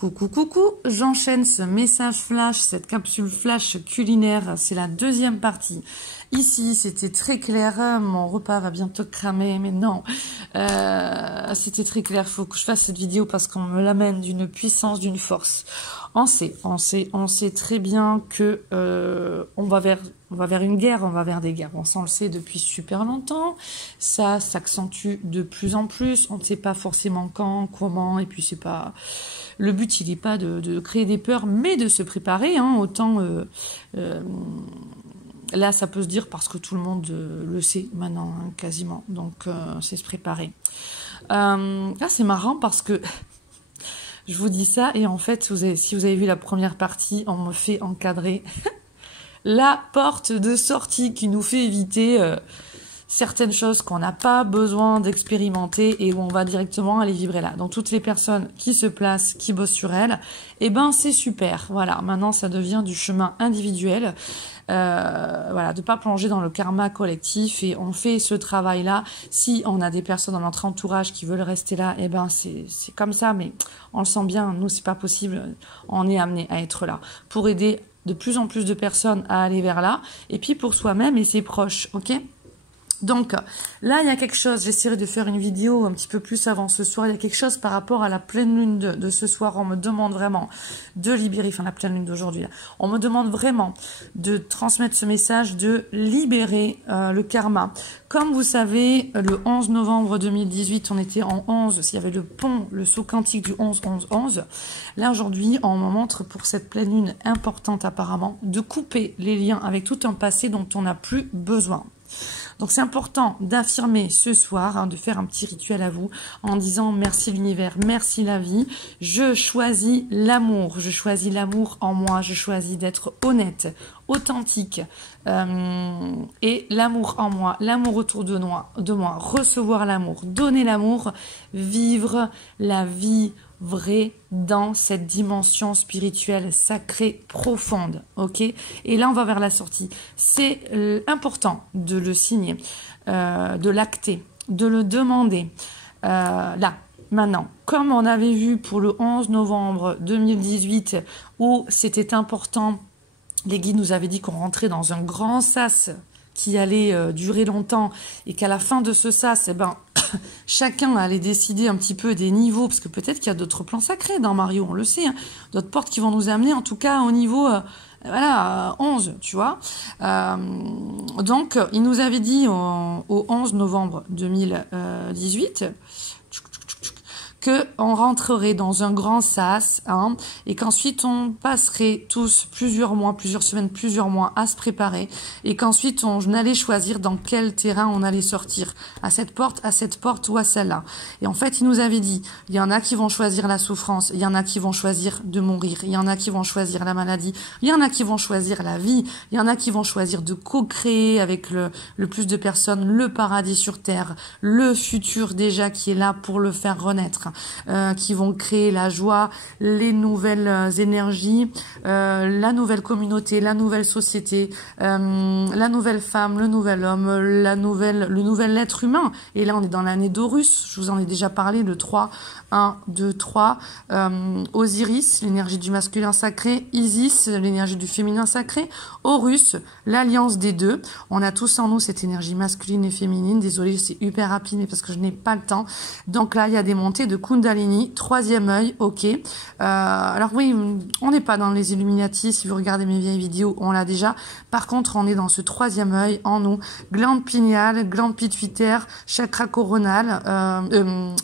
Coucou, coucou, j'enchaîne ce message flash, cette capsule flash culinaire, c'est la deuxième partie. Ici, c'était très clair, mon repas va bientôt cramer, mais non, c'était très clair, il faut que je fasse cette vidéo parce qu'on me l'amène d'une puissance, d'une force. On sait très bien que on va vers une guerre, on va vers des guerres. Bon, ça on le sait depuis super longtemps, ça s'accentue de plus en plus, on ne sait pas forcément quand, comment, et puis c'est pas... Le but, il n'est pas de créer des peurs, mais de se préparer, hein, autant... Là, ça peut se dire parce que tout le monde le sait maintenant, hein, quasiment. Donc, c'est se préparer. Là, c'est marrant parce que je vous dis ça et en fait, si vous avez vu la première partie, on me fait encadrer la porte de sortie qui nous fait éviter certaines choses qu'on n'a pas besoin d'expérimenter et où on va directement aller vibrer là. Donc, toutes les personnes qui se placent, qui bossent sur elles, eh ben, c'est super. Voilà, maintenant, ça devient du chemin individuel. Voilà, de pas plonger dans le karma collectif et on fait ce travail-là. Si on a des personnes dans notre entourage qui veulent rester là, eh ben c'est comme ça, mais on le sent bien, nous c'est pas possible, on est amené à être là pour aider de plus en plus de personnes à aller vers là et puis pour soi-même et ses proches, ok? Donc là, il y a quelque chose, j'essaierai de faire une vidéo un petit peu plus avant ce soir, il y a quelque chose par rapport à la pleine lune de ce soir, on me demande vraiment de libérer, enfin la pleine lune d'aujourd'hui, on me demande vraiment de transmettre ce message, de libérer le karma. Comme vous savez, le 11 novembre 2018, on était en 11, s'il y avait le pont, le saut quantique du 11-11-11, là aujourd'hui, on me montre pour cette pleine lune importante apparemment, de couper les liens avec tout un passé dont on n'a plus besoin. Donc c'est important d'affirmer ce soir, hein, de faire un petit rituel à vous en disant merci l'univers, merci la vie, je choisis l'amour en moi, je choisis d'être honnête, authentique et l'amour en moi, l'amour autour de moi, recevoir l'amour, donner l'amour, vivre la vie vraie dans cette dimension spirituelle sacrée profonde, ok? Et là on va vers la sortie. C'est important de le signer, de l'acter, de le demander. Là, maintenant, comme on avait vu pour le 11 novembre 2018 où c'était important, les guides nous avaient dit qu'on rentrait dans un grand sas qui allait durer longtemps et qu'à la fin de ce sas, eh ben, chacun allait décider un petit peu des niveaux, parce que peut-être qu'il y a d'autres plans sacrés dans Mario, on le sait, hein, d'autres portes qui vont nous amener en tout cas au niveau voilà, 11, tu vois. Donc, il nous avait dit au 11 novembre 2018 qu'on rentrerait dans un grand sas, hein, et qu'ensuite on passerait tous plusieurs mois, plusieurs semaines, plusieurs mois à se préparer, et qu'ensuite on allait choisir dans quel terrain on allait sortir, à cette porte ou à celle-là. Et en fait, il nous avait dit, il y en a qui vont choisir la souffrance, il y en a qui vont choisir de mourir, il y en a qui vont choisir la maladie, il y en a qui vont choisir la vie, il y en a qui vont choisir de co-créer avec le plus de personnes le paradis sur terre, le futur déjà qui est là pour le faire renaître. Qui vont créer la joie, les nouvelles énergies, la nouvelle communauté, la nouvelle société, la nouvelle femme, le nouvel homme, le nouvel être humain. Et là, on est dans l'année d'Horus. Je vous en ai déjà parlé, le 3, 1, 2, 3. Osiris, l'énergie du masculin sacré. Isis, l'énergie du féminin sacré. Horus, l'alliance des deux. On a tous en nous cette énergie masculine et féminine. Désolée, c'est hyper rapide, mais parce que je n'ai pas le temps. Donc là, il y a des montées de Kundalini, troisième œil, ok. Alors oui, on n'est pas dans les Illuminati, si vous regardez mes vieilles vidéos, on l'a déjà. Par contre, on est dans ce troisième œil en nous. Glande pinéale, glande pituitaire, chakra coronal,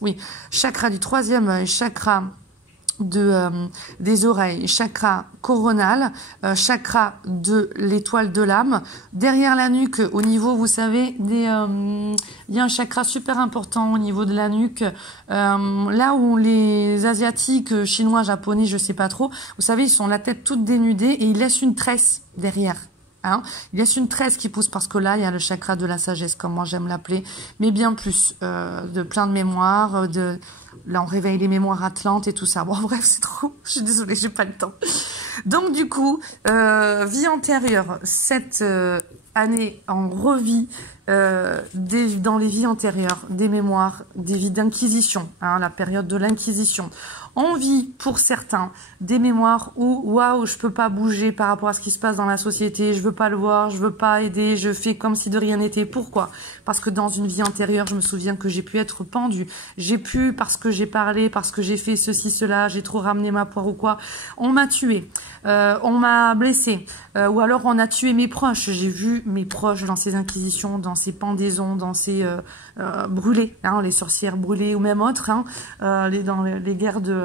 oui, chakra du troisième œil, chakra des oreilles, chakra coronal, chakra de l'étoile de l'âme, derrière la nuque, au niveau, vous savez, il y a un chakra super important au niveau de la nuque, là où les asiatiques, chinois, japonais, je sais pas trop, vous savez, ils sont la tête toute dénudée et ils laissent une tresse derrière. Hein, il laisse une tresse qui pousse parce que là il y a le chakra de la sagesse, comme moi j'aime l'appeler, mais bien plus de plein de mémoires, là on réveille les mémoires atlantes et tout ça. Bon bref, c'est trop, je suis désolée, j'ai pas le temps. Donc du coup, vie antérieure, cette année en revit dans les vies antérieures, des mémoires, des vies d'inquisition, hein, la période de l'inquisition. On vit pour certains des mémoires où waouh, je peux pas bouger par rapport à ce qui se passe dans la société, je veux pas le voir, je veux pas aider, je fais comme si de rien n'était. Pourquoi? Parce que dans une vie antérieure, je me souviens que j'ai pu être pendue, j'ai pu, parce que j'ai parlé, parce que j'ai fait ceci, cela, j'ai trop ramené ma poire ou quoi, on m'a tué, on m'a blessé, ou alors on a tué mes proches. J'ai vu mes proches dans ces inquisitions, dans ces pendaisons, dans ces brûlés, hein, les sorcières brûlées ou même autres, hein, dans les guerres de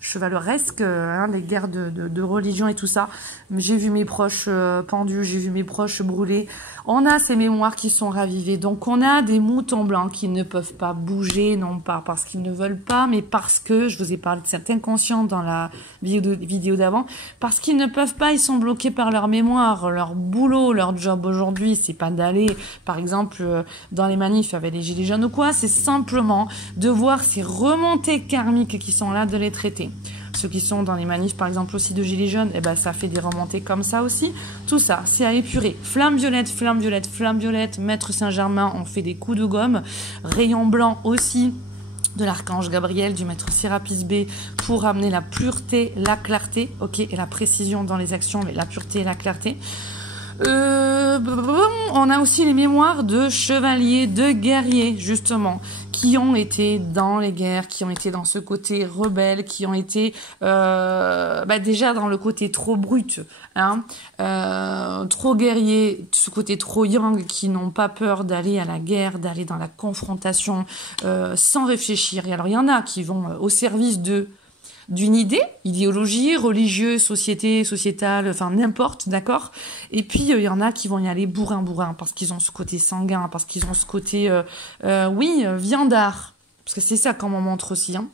chevaleresques, hein, les guerres de religion et tout ça. J'ai vu mes proches pendus, j'ai vu mes proches brûlés. On a ces mémoires qui sont ravivées. Donc on a des moutons blancs qui ne peuvent pas bouger, non pas parce qu'ils ne veulent pas, mais parce que, je vous ai parlé de cet inconscient dans la vidéo d'avant, parce qu'ils ne peuvent pas, ils sont bloqués par leur mémoire, leur boulot, leur job aujourd'hui, c'est pas d'aller, par exemple, dans les manifs avec les gilets jaunes ou quoi, c'est simplement de voir ces remontées karmiques qui sont là, de les traiter. Ceux qui sont dans les manifs, par exemple, aussi de gilets jaunes, eh ben, ça fait des remontées comme ça aussi. Tout ça, c'est à épurer. Flamme violette, flamme violette, flamme violette. Maître Saint-Germain, on fait des coups de gomme. Rayon blanc aussi de l'archange Gabriel, du maître Sérapis B, pour amener la pureté, la clarté, ok, et la précision dans les actions, mais la pureté et la clarté. On a aussi les mémoires de chevaliers, de guerriers, justement, qui ont été dans les guerres, qui ont été dans ce côté rebelle, qui ont été déjà dans le côté trop brut, hein, trop guerrier, ce côté trop yang, qui n'ont pas peur d'aller à la guerre, d'aller dans la confrontation sans réfléchir. Et alors il y en a qui vont au service d'une idée, idéologie, religieuse, sociétale, enfin n'importe, d'accord. Et puis il y en a qui vont y aller bourrin, parce qu'ils ont ce côté sanguin, parce qu'ils ont ce côté, viandard, parce que c'est ça qu'on m'en montre aussi, hein.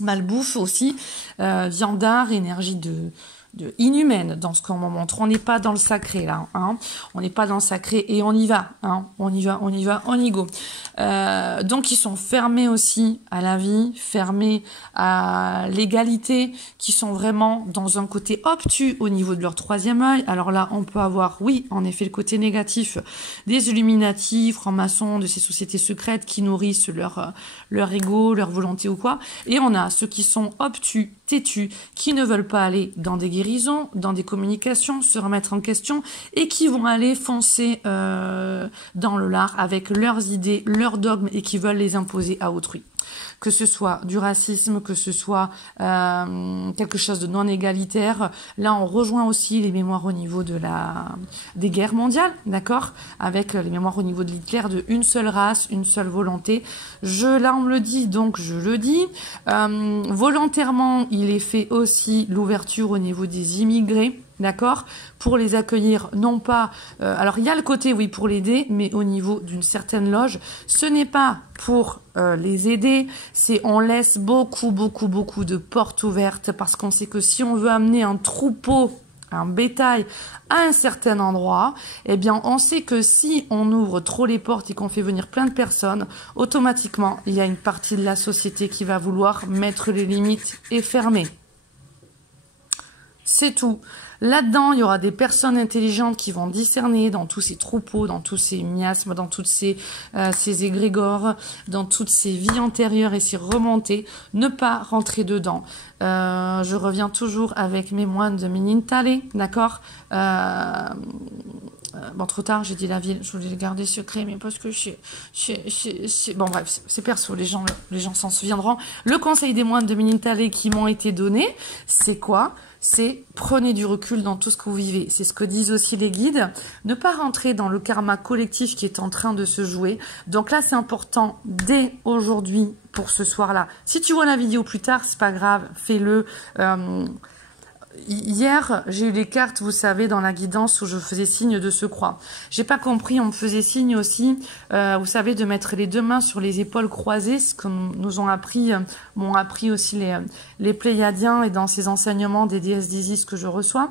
Malbouffe aussi, viandard, énergie de inhumaine dans ce qu'on m'en montre. On n'est pas dans le sacré là, hein. On n'est pas dans le sacré et on y va, hein. On y va, on y go. Donc ils sont fermés aussi à la vie, fermés à l'égalité, qui sont vraiment dans un côté obtus au niveau de leur troisième œil. Alors là, on peut avoir, oui, en effet, le côté négatif des Illuminati, francs-maçons, de ces sociétés secrètes qui nourrissent leur ego, leur volonté ou quoi. Et on a ceux qui sont obtus, têtus, qui ne veulent pas aller dans des guérisons, dans des communications, se remettre en question, et qui vont aller foncer dans le lard avec leurs idées, leurs dogmes, et qui veulent les imposer à autrui. Que ce soit du racisme, que ce soit quelque chose de non égalitaire. Là, on rejoint aussi les mémoires au niveau des guerres mondiales, d'accord, avec les mémoires au niveau de Hitler, de une seule race, une seule volonté. Là, on me le dit, donc je le dis. Volontairement, il est fait aussi l'ouverture au niveau des immigrés, d'accord, pour les accueillir, non pas... alors, il y a le côté, oui, pour l'aider, mais au niveau d'une certaine loge, ce n'est pas pour les aider, c'est on laisse beaucoup de portes ouvertes, parce qu'on sait que si on veut amener un troupeau, un bétail à un certain endroit, eh bien, on sait que si on ouvre trop les portes et qu'on fait venir plein de personnes, automatiquement, il y a une partie de la société qui va vouloir mettre les limites et fermer. C'est tout. Là-dedans, il y aura des personnes intelligentes qui vont discerner dans tous ces troupeaux, dans tous ces miasmes, dans toutes ces égrégores, dans toutes ces vies antérieures et ces remontées, ne pas rentrer dedans. Je reviens toujours avec mes moines de Minintale, d'accord. Bon, trop tard, j'ai dit la ville, je voulais le garder secret, mais parce que bon, bref, c'est perso, les gens s'en souviendront. Le conseil des moines de Minintale qui m'ont été donnés, c'est quoi? C'est prenez du recul dans tout ce que vous vivez. C'est ce que disent aussi les guides. Ne pas rentrer dans le karma collectif qui est en train de se jouer. Donc là, c'est important dès aujourd'hui pour ce soir-là. Si tu vois la vidéo plus tard, c'est pas grave, fais-le. Hier, j'ai eu les cartes, vous savez, dans la guidance où je faisais signe de se croix. J'ai pas compris, on me faisait signe aussi, vous savez, de mettre les deux mains sur les épaules croisées, ce que nous ont appris, m'ont appris aussi les Pléiadiens et dans ces enseignements des déesses d'Isis que je reçois.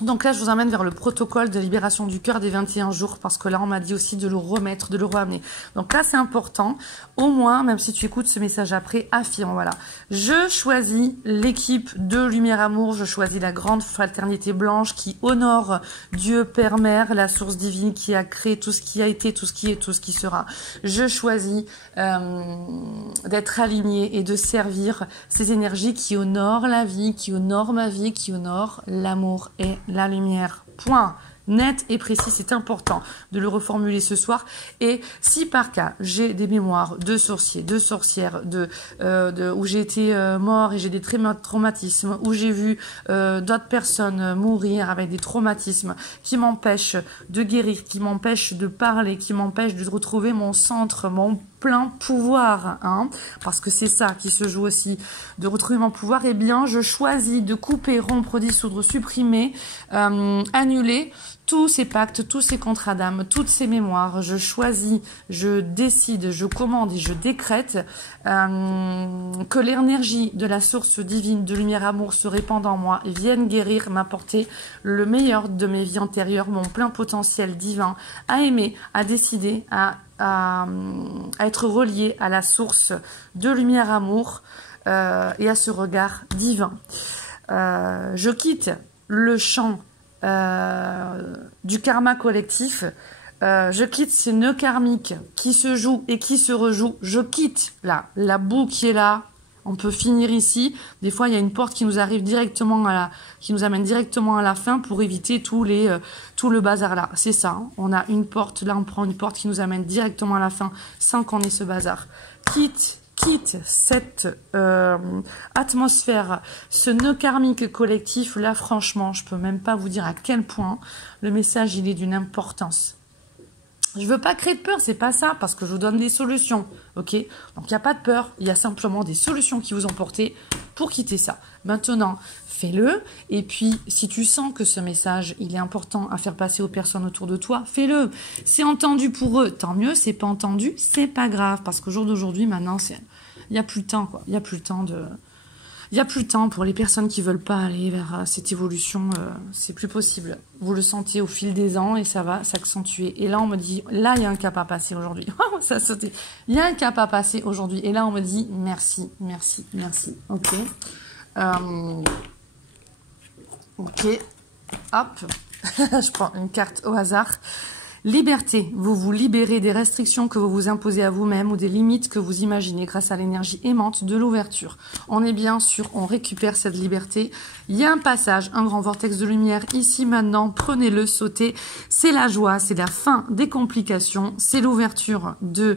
Donc là, je vous emmène vers le protocole de libération du cœur des 21 jours parce que là, on m'a dit aussi de le remettre, de le ramener. Donc là, c'est important. Au moins, même si tu écoutes ce message après, affirme, voilà. Je choisis l'équipe de Lumière Amour. Je choisis la grande fraternité blanche qui honore Dieu, Père, Mère, la source divine qui a créé tout ce qui a été, tout ce qui est, tout ce qui sera. Je choisis d'être aligné et de servir ces énergies qui honorent la vie, qui honorent ma vie, qui honorent l'amour et la lumière. Point. Net et précis, c'est important de le reformuler ce soir. Et si par cas, j'ai des mémoires de sorciers, de sorcières, où j'ai été mort et j'ai des traumatismes, où j'ai vu d'autres personnes mourir avec des traumatismes qui m'empêchent de guérir, qui m'empêchent de parler, qui m'empêchent de retrouver mon centre, mon plein pouvoir, hein, parce que c'est ça qui se joue aussi, de retrouver mon pouvoir, eh bien, je choisis de couper, rompre, dissoudre, supprimer, annuler tous ces pactes, tous ces contrats d'âme, toutes ces mémoires. Je choisis, je décide, je commande et je décrète que l'énergie de la source divine de lumière amour se répande en moi et vienne guérir, m'apporter le meilleur de mes vies antérieures, mon plein potentiel divin, à aimer, à décider, à être relié à la source de lumière amour et à ce regard divin. Je quitte le champ du karma collectif, je quitte ces nœuds karmiques qui se jouent et qui se rejouent, je quitte la boue qui est là. On peut finir ici. Des fois, il y a une porte qui nous arrive directement qui nous amène directement à la fin pour éviter tout le bazar là. C'est ça. Hein. On a une porte. Là, on prend une porte qui nous amène directement à la fin sans qu'on ait ce bazar. Quitte cette atmosphère, ce nœud karmique collectif. Là, franchement, je peux même pas vous dire à quel point le message il est d'une importance. Je veux pas créer de peur, c'est pas ça, parce que je vous donne des solutions, ok? Donc, il n'y a pas de peur, il y a simplement des solutions qui vous ont porté pour quitter ça. Maintenant, fais-le, et puis, si tu sens que ce message, il est important à faire passer aux personnes autour de toi, fais-le. C'est entendu pour eux, tant mieux, c'est pas entendu, c'est pas grave, parce qu'au jour d'aujourd'hui, maintenant, il n'y a plus le temps, quoi. Il n'y a plus le temps Il n'y a plus de temps pour les personnes qui ne veulent pas aller vers cette évolution, c'est plus possible. Vous le sentez au fil des ans et ça va s'accentuer. Et là, on me dit, là, il y a un cap à passer aujourd'hui. Ça a sauté. Il y a un cap à passer aujourd'hui. Et là, on me dit, merci, merci, merci. Ok. Ok. Hop. Je prends une carte au hasard. Liberté, vous vous libérez des restrictions que vous vous imposez à vous-même ou des limites que vous imaginez grâce à l'énergie aimante de l'ouverture. On est bien sûr, on récupère cette liberté. Il y a un passage, un grand vortex de lumière ici maintenant, prenez-le, sautez. C'est la joie, c'est la fin des complications, c'est l'ouverture du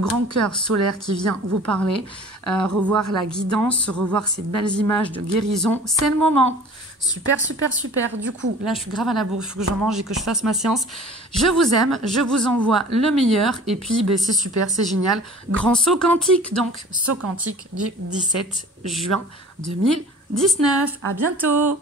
grand cœur solaire qui vient vous parler. Revoir la guidance, revoir ces belles images de guérison, c'est le moment. Super, super, super. Du coup, là, je suis grave à la bourre. Il faut que je mange et que je fasse ma séance. Je vous aime. Je vous envoie le meilleur. Et puis, ben, c'est super, c'est génial. Grand saut quantique. Donc, saut quantique du 17 juin 2019. À bientôt.